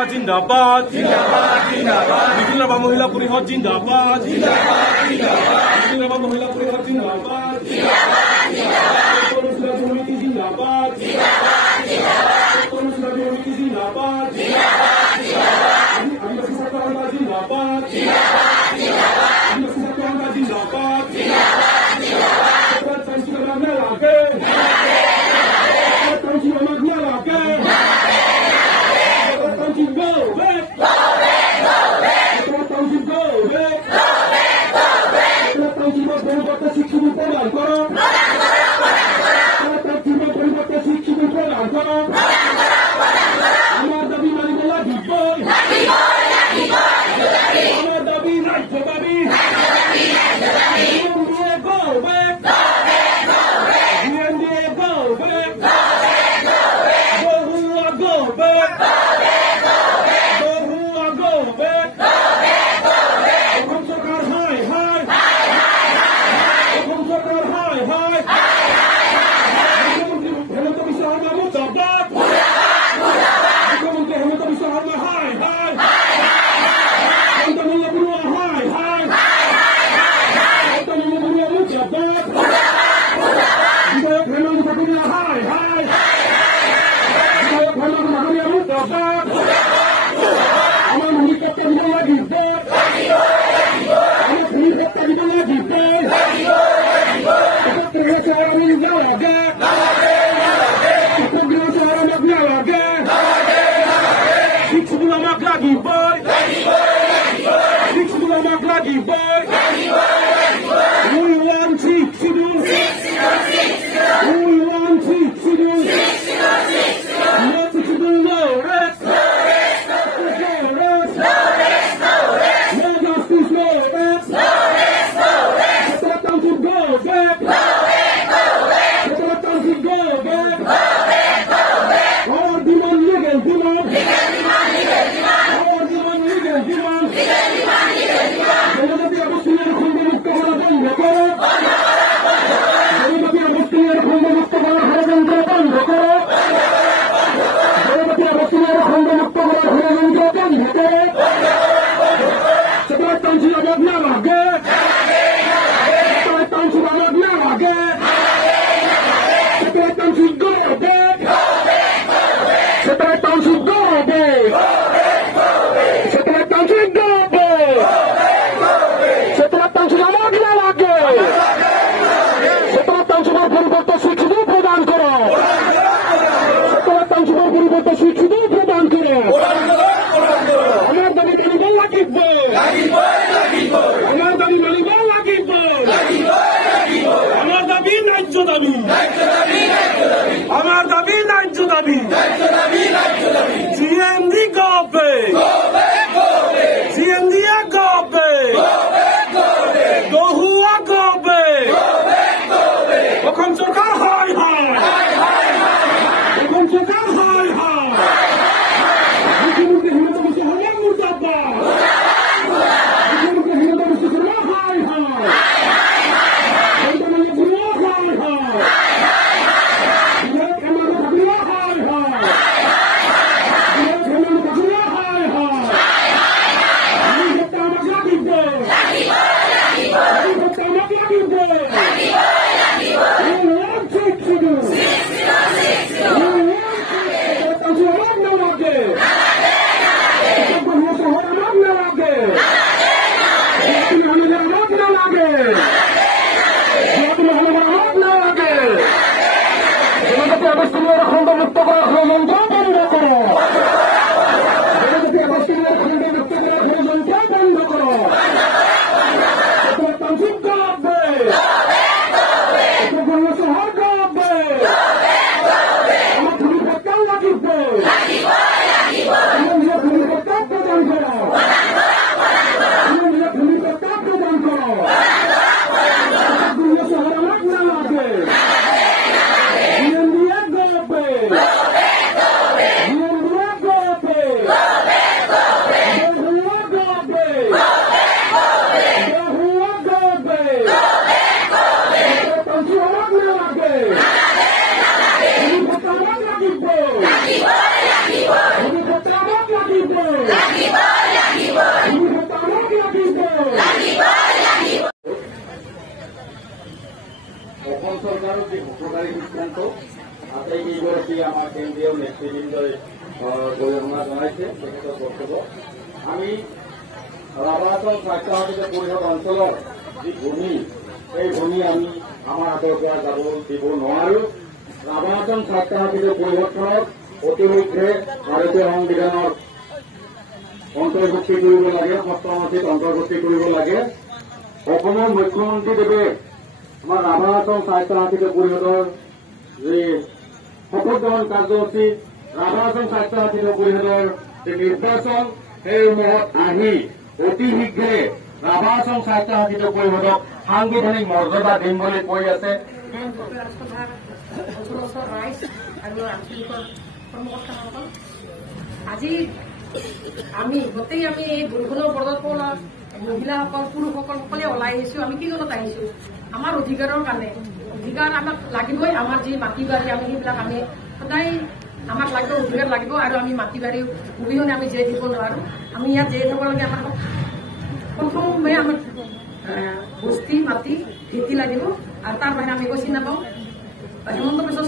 শাখা জিন্দাবাদ, বিপ্লব মহিলা পরিষদ জিন্দাবাদ, বিপ্লব মহিলা পরিষদ জিন্দাবাদ, সমিতি জিন্দাবাদ, সমিতি জিন্দাবাদ, আদিবাসী ছাত্র জিন্দাবাদ, আদিবাসী ছাত্র জিন্দাবাদ, আমার দাবি ন্যায্য দাবি, জিএমডি গবে, জিএমডি গবে, দহুয়া গবে, এখন সরকার হয় হয়, এখন সরকার হয় হয়, মুখ্যমন্ত্রী হিমন্ত বিশ্ব শর্মা মুর্দাবাদ। এইগৰাকী আমাৰ কেন্দ্ৰীয় নেতৃবৃন্দই গৰিহণা জনাইছে তেখেতৰ বক্তব্য। আমি ৰাভাহাচল স্বাস্থ্য সমিতি পৰিষদ অঞ্চলৰ যি ভূমি, এই ভূমি আমি আমাৰ হাতৰ পৰা যাব দিব নোৱাৰো। ৰাভাহাচল স্বাস্থ্য সমিতি পৰিষদখনক অতি শীঘ্ৰে ভাৰতীয় সংবিধানৰ অন্তৰ্ভুক্তি কৰিব লাগে, সপ্তমতিত অন্তৰ্ভুক্তি কৰিব লাগে। অসমৰ মুখ্যমন্ত্ৰীদেৱে আমাৰ ৰাভাহাচল স্বাস্থ্য সমিতি পৰিষদৰ যি শপত গ্ৰহণ কাৰ্যসূচী, ৰাভাহাচল স্বাস্থ্য সমিতি পৰিষদৰ যি নিৰ্বাচন, সেইসমূহত আহি অতি শীঘ্ৰে ৰাভাহাচল স্বাস্থ্য সমিতি পৰিষদক সাংবিধানিক মৰ্যাদা দিম বুলি কৈ আছে। আজি আমি গোটেই আমি এই বৰষুণৰ বতৰত মহিলাসকল পুৰুষসকল সকলে ওলাই আহিছো। আমি কি কাৰণত আহিছো? আমাৰ অধিকাৰৰ কাৰণে। অধিকাৰ আমাক লাগিবই। আমাৰ যি মাটি বাৰী আমি সেইবিলাক আমি সদায় আমাক লাগিব, অধিকাৰ লাগিব। আৰু আমি মাটি বাৰী অবিহনে আমি জীয়াই থাকিব নোৱাৰো। আমি ইয়াত জীয়াই থাকিব লাগে। আমাৰ প্ৰথমে আমাক বস্তি মাটি ভেটি লাগিব, আৰু তাৰ বাহিৰে আমি একো চিনি নাপাওঁ। হেমন্ত বিশ্ব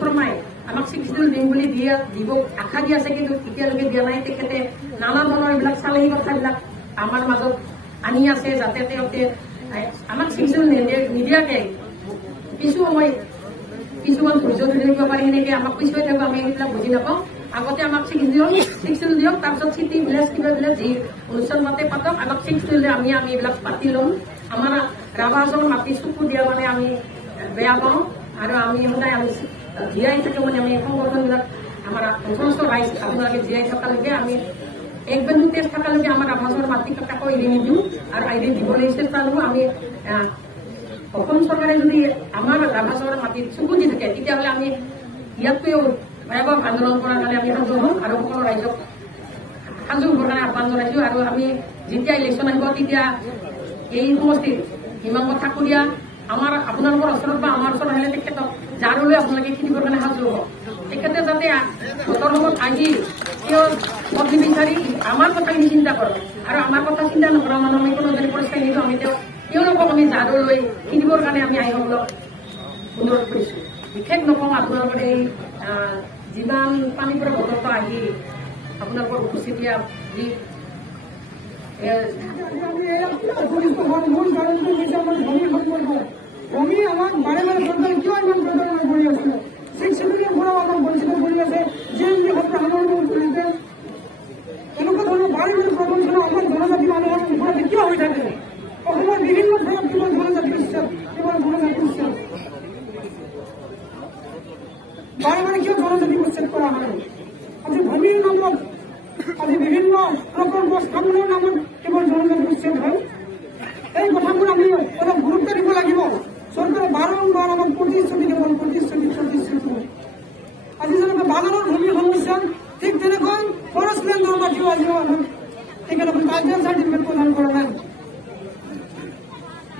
শৰ্মাই আমাক 6 শিডিউল দিম বুলি দিব আশা দি আছে, কিন্তু এতিয়ালৈকে দিয়া নাই। তেখেতে নানা ধৰণৰ এইবিলাক চালেহী কথাবিলাক আমাৰ মাজত আনি আছে, যাতে তেওঁতে আমাক 6 শিডিউল নিদিয়াকে কিছু সময় কিছুমান ধৈৰ্য ধৰি থাকিব পাৰি। সেনেকে আমাক পিছুৱাই থাকিব, আমি সেইবিলাক বুজি নাপাওঁ। আগতে আমাক 6 শিডিউল দিয়ক, তাৰপিছত চিটি ভিলেজ কিবা ভিলেজ যি অনুষ্ঠান পাতে পাতক, আমাক 6 শিডিউল আমি এইবিলাক পাতি ল'ম। আমাৰ ৰাভাহাচল মাটি চকু দিয়া মানে আমি বেয়া পাওঁ, আৰু আমি সদায় আমি জীয়াই থাকোঁ। মানে আমি সংগঠনবিলাক আমাৰ অঞ্চলস্থ ৰাইজ আপোনালোকে জীয়াই থকালৈকে আমি এক বিন্দু তেজ থকালৈকে আমাৰ ৰাভাহাচল মাটি কাকো এৰি নিদিওঁ, আৰু এৰি দিবলৈ চেষ্টা কৰোঁ। আমি অসম চৰকাৰে যদি আমাৰ ৰাভাহাচলৰ মাটিত চকু দি থাকে, তেতিয়াহ'লে আমি ইয়াতকৈও ভয়াৱহ আন্দোলন কৰাৰ কাৰণে আমি সাজু হ'ম, আৰু সকলো ৰাইজক সাজু হ'বৰ কাৰণে আহ্বান জনাইছোঁ। আৰু আমি যেতিয়া ইলেকশ্যন আহিব, তেতিয়া এই সমষ্টিত হিমাংক ঠাকুৰীয়া আমাৰ আপোনালোকৰ ওচৰত বা আমাৰ ওচৰত আহিলে তেখেতক জাৰলৈ আপোনালোকে খেলিবৰ কাৰণে সাজু হ'ব। তেখেতে যাতে ভোটৰ সময়ত আহি তেওঁ ভোট নিবিচাৰি আমাৰ কথাখিনি চিন্তা কৰে, আৰু আমাৰ কথা চিন্তা নকৰা মানুহ আমি কোনো যদি পৰিষ্কাৰ নিদিওঁ, আমি তেওঁলোকক আমি জাৰলৈ খেলিবৰ কাৰণে আমি আইসকলক অনুৰোধ কৰিছোঁ। বিশেষ নকওঁ, আপোনালোকৰ এই যিমান পানীৰ পৰা বতৰত আহি আপোনালোকৰ উপস্থিতি যি আমি আমাক বাৰে বাৰে চৰকাৰে কিয় ইমান প্ৰতাৰণা কৰি আছিলে? 6 শিডিউলৰ পৰা আমাক বঞ্চিত কৰি আছে। জেএমবি হত্যা আন্দোলন কৰিছে। এনেকুৱা ধৰণৰ বাৰে বাৰে প্ৰবঞ্চনা আমাৰ জনজাতি মানুহৰ ওপৰত কিয় হৈ থাকে? অসমৰ বিভিন্ন ঠাইত কিমান জনজাতি উচ্ছেদ, কিমান জনজাতি উচ্ছেদ, বাৰে বাৰে কিয় জনজাতি উচ্ছেদ কৰা হয়? আজি ভূমিৰ নামত, আজি বিভিন্ন প্ৰকল্প স্থাপনৰ নামত কেৱল জনজাতি উচ্ছেদ হয়। এই কথাবোৰ আমি অলপ গুৰুত্ব দিব লাগিব। চৰকাৰে বাৰম্বাৰ আমাক প্ৰতিশ্ৰুতি কেৱল প্ৰতিশ্ৰুতি। আজি যেনেকৈ বাগানৰ ভূমিৰ সমস্যা, ঠিক তেনেকৈ ফৰেষ্ট লেণ্ডৰ মাটিও আজিও আমাক তেখেতসকলে টাইটেল চাৰ্টিফিকেট প্ৰদান কৰা নাই।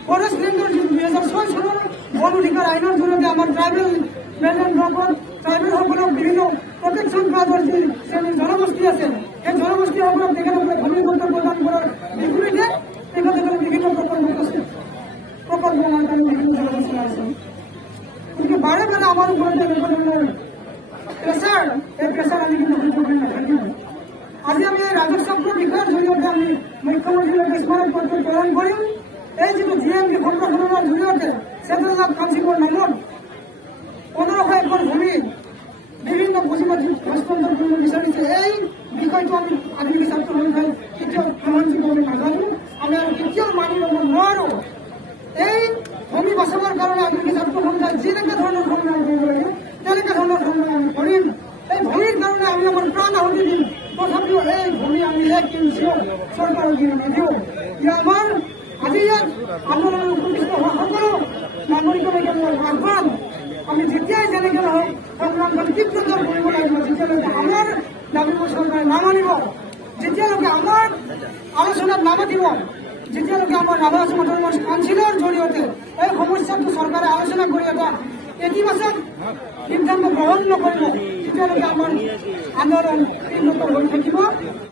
ফৰেষ্ট লেণ্ডৰ 2006 চনৰ বন অধিকাৰ আইনৰ জৰিয়তে আমাৰ ট্ৰাইবেল ট্ৰাইবেলসকলক বিভিন্ন প্ৰটেকশ্যন কাৰ্ডৰ যি জনগোষ্ঠী আছে, সেই জনগোষ্ঠীসকলক তেখেতসকলে ভূমি পত্ৰ প্ৰদান কৰাৰ বিপৰীতে তেখেতসকলে বিভিন্ন প্ৰকল্প আছে, প্ৰকল্প আমাৰ কাৰণে বিভিন্ন জনগোষ্ঠী আছে। গতিকে বাৰে বাৰে আমাৰ ওপৰত এনেকুৱা ধৰণৰ প্ৰেছাৰ, এই প্ৰেছাৰ আমি কিন্তু নাথাকিব। আজি আমি ৰাজস্ব বিষয়ৰ জৰিয়তে আমি মুখ্যমন্ত্ৰীলৈ স্মাৰক পত্ৰ প্ৰেৰণ কৰিম। এই যিটো জিএমপি সংগঠনৰ জৰিয়তে চেণ্ট্ৰেল কাউন্সিলৰ নামত 1500 একৰ ভূমি বিভিন্ন পুঁজিবাদ হস্তান্তৰ কৰিব বিচাৰিছে। এই বিষয়টো আমি আধুনিক ছাত্ৰ সন্থাই কেতিয়াও সামঞ্জস্য আমি নাজানো, আমি আৰু কেতিয়াও মানি ল'ব নোৱাৰো। এই ভূমি বচাবৰ কাৰণে আধুনিক ছাত্ৰ সন্থাই যেনেকুৱা ধৰণৰ সংগ্ৰাম কৰিব লাগে, তেনেকুৱা ধৰণৰ সংগ্ৰাম আমি কৰিম। এই ভূমিৰ কাৰণে আমি আমাৰ প্ৰাণ আহুতি দিম। তথাপিও এই ভূমি আমি 1 ইঞ্চিও চৰকাৰক দিব নিদিওঁ। আমাৰ আজি ইয়াত আন্দোলনৰ উপস্থিত হোৱা সকলো নাগৰিকলৈকে মোৰ আহ্বান, আমি যেতিয়াই যেনেকৈ নহওক সংগ্ৰামখন তীব্ৰতৰ কৰিব লাগিব। যেতিয়ালৈকে আমাৰ দাবীবোৰ চৰকাৰে নামানিব, যেতিয়ালৈকে আমাৰ আলোচনাত নামাতিব, যেতিয়ালৈকে আমাৰ ৰাভাহাচল অট'নমাছ কাউন্সিলৰ জৰিয়তে এই সমস্যাটো চৰকাৰে আলোচনা কৰি এটা ইতিবাচক সিদ্ধান্ত গ্ৰহণ নকৰিব, তেতিয়ালৈকে আমাৰ আন্দোলন তীব্ৰতৰ হৈ থাকিব।